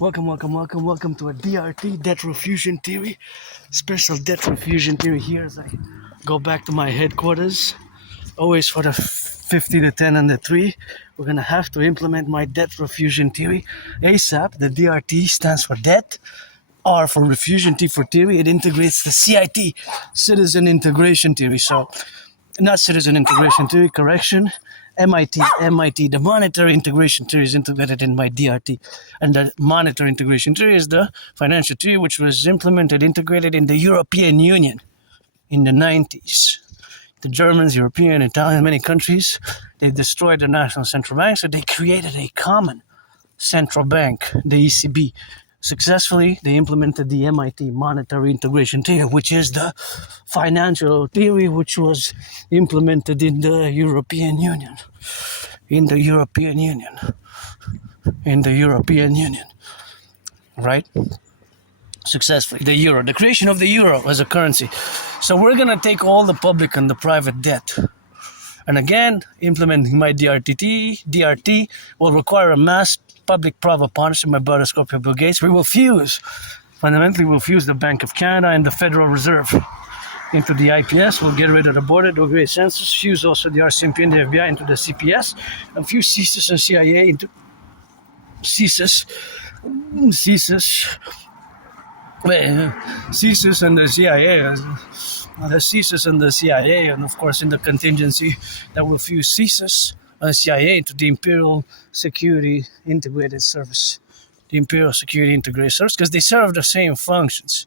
Welcome to a DRT, debt refusion theory. Special debt refusion theory here as I go back to my headquarters. Always for the 50, the 10, and the 3. We're going to have to implement my debt refusion theory ASAP. The DRT stands for debt, R for refusion, T for theory. It integrates the CIT, citizen integration theory. So, not citizen integration theory, correction. MIT, the monetary integration theory is integrated in my DRT. And the monetary integration theory is the financial theory which was integrated in the European Union in the 90s. The Germans, European, Italian, many countries, they destroyed the national central bank, so they created a common central bank, the ECB. Successfully, they implemented the MIT monetary integration theory, which is the financial theory which was implemented in the European Union. Right? Successfully. The euro, the creation of the euro as a currency. So we're going to take all the public and the private debt. And again, implementing my DRT will require a mass public-private partnership. My brother Scorpio Bill Gates. We'll fuse the Bank of Canada and the Federal Reserve into the IPS. We'll get rid of the border, do a great census, fuse also the RCMP and the FBI into the CPS, and fuse CSIS and CIA into CSIS and the CIA. The CSIS and the CIA, and of course in the contingency that will fuse CSIS and CIA into the Imperial Security Integrated Service. The Imperial Security Integrated Service, because they serve the same functions,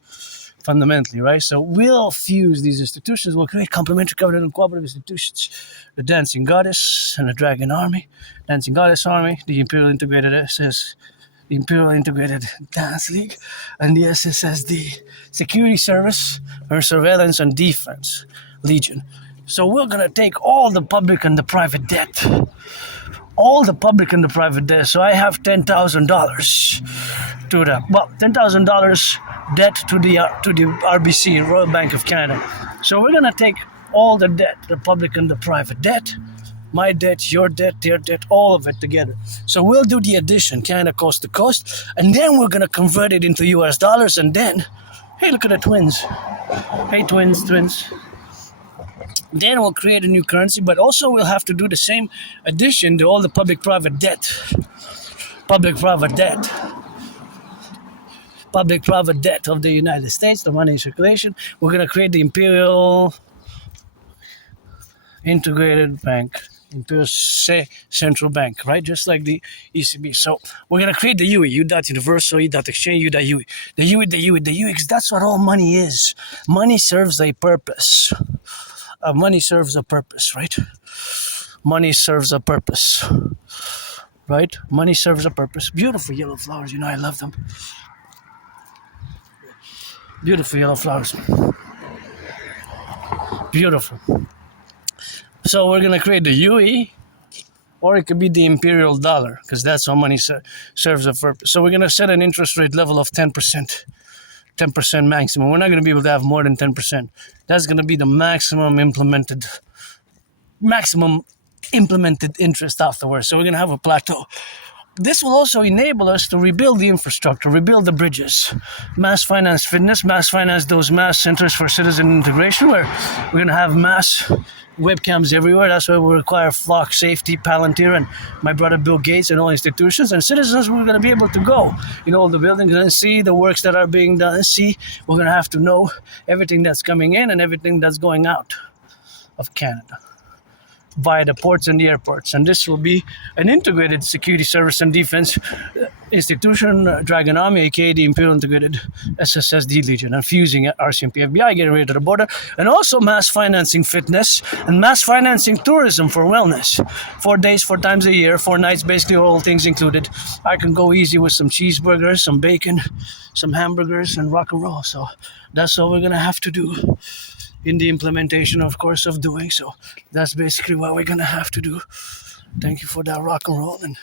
fundamentally, right? So we'll fuse these institutions, we'll create complementary covenant and cooperative institutions. The Dancing Goddess and the Dragon Army, Dancing Goddess Army, the Imperial Integrated SS, the Imperial Integrated Dance League, and the SSSD, Security Service, or Surveillance and Defense Legion. So we're going to take all the public and the private debt. So I have $10,000 to the, $10,000 debt to the RBC, Royal Bank of Canada. So we're going to take all the debt, the public and the private debt, my debt, your debt, their debt, all of it together. So we'll do the addition, Canada coast to coast, and then we're going to convert it into US dollars, and then, hey, look at the twins. Hey, twins. Then we'll create a new currency, but also we'll have to do the same addition to all the public-private debt. Public-private debt of the United States, the money in circulation. We're going to create the Imperial Integrated Bank, Imperial Central Bank, right? Just like the ECB. So we're going to create the UE, U.Universal, U.Exchange, U.UE. The UE, because that's what all money is. Money serves a purpose. Money serves a purpose, right? Money serves a purpose. Beautiful yellow flowers, I love them. Beautiful yellow flowers. Beautiful. So we're going to create the UE, or it could be the imperial dollar, because that's how money serves a purpose. So we're going to set an interest rate level of 10%. 10% maximum. We're not going to be able to have more than 10%. That's going to be the maximum implemented interest afterwards. So we're going to have a plateau. This will also enable us to rebuild the infrastructure, rebuild the bridges, mass finance fitness, mass finance those mass centers for citizen integration, where we're going to have mass webcams everywhere. That's why we require Flock Safety, Palantir, and my brother Bill Gates, and all institutions. And citizens, we're going to be able to go in all the buildings and see the works that are being done. We're going to have to know everything that's coming in and everything that's going out of Canada via the ports and the airports. And this will be an integrated security service and defense institution, Dragon Army, aka the Imperial Integrated SSSD Legion, and fusing RCMP, FBI, getting rid of the border, and also mass financing fitness and mass financing tourism for wellness. 4 days, 4 times a year, 4 nights, basically all things included. I can go easy with some cheeseburgers, some bacon, some hamburgers, and rock and roll. So that's all we're going to have to do in the implementation, of course, of doing so. That's basically what we're going to have to do. Thank you for that rock and roll, and